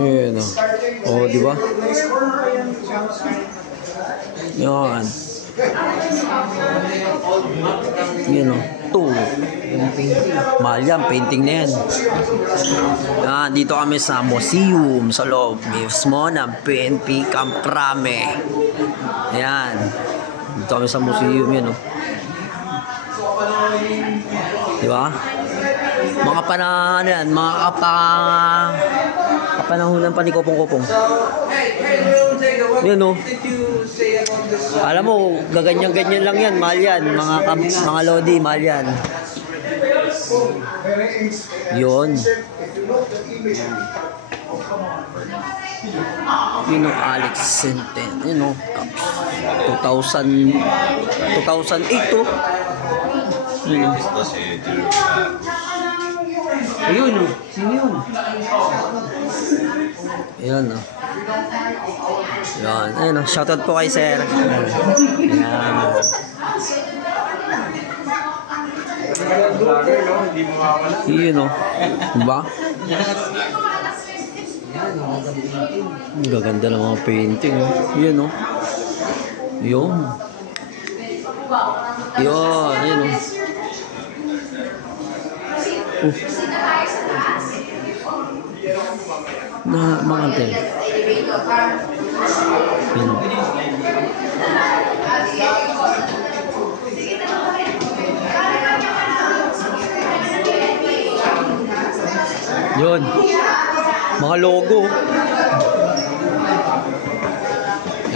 Ayan o. O, diba? Yan. Yan o. 2. Mahal yan. Painting na yan. Yan. Dito kami sa museum. Sa loob mismo ng PNP Camp Crame. Yan. Dito kami sa museum. Yan o. Diba? Mga panahon yan, mga kapanahonan pa ni Kopong-Kopong. Yan o. Alam mo, gaganyan-ganyan lang yan, mahal yan. Mga lodi, mahal yan. Yun. Yun o, Alex Senten. Yun o, 2008 o. Yun o. Ayun o. Sino yun? Ayan o. Ayan. Ayan o. Shoutout po kay sir. Ayan. Yun o. Diba? Gaganda ng mga painting o. Yun o. Yun. Yun. Yun o. Na mga antel. Yun. Mga logo.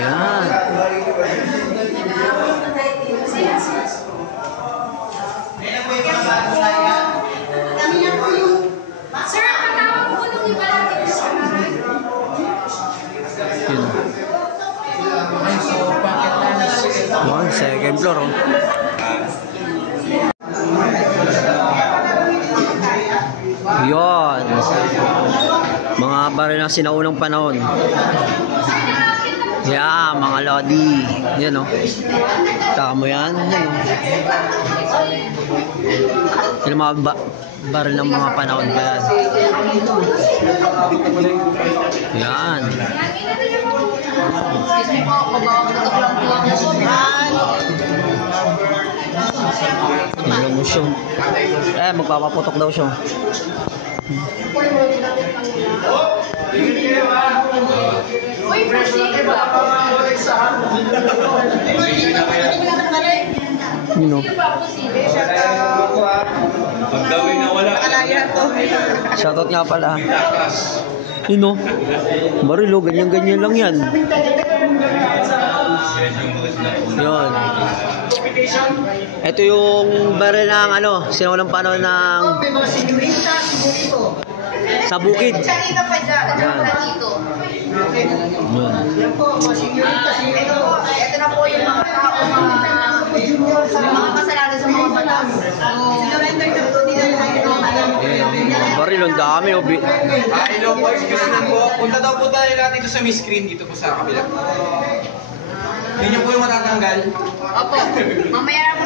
Yan. Yun, second floor oh. Yun. Mga baril ng sinaunang panahon. Yeah, mga lodi. Yan oh. Taka mo yan. Yan oh. Yung mga baril ng mga panahon pa yan. Yan. Yan mo siya. Magpapaputok daw siya. You know. Shoutout nga pala. You know. Barilo, ganyan-ganyan lang yan. Yun. Ito yung baril ng ano, sinulang panahon ng sa bukid. Yan. Ito na po yung mga tao mga kasalanan sa mga bata. Baril, ang dami. Hello po, excuse na po. Punta daw po tayo natin dito sa may screen dito po sa kabila. Hindi niyo po yung matatanggal. Opo, mamaya na po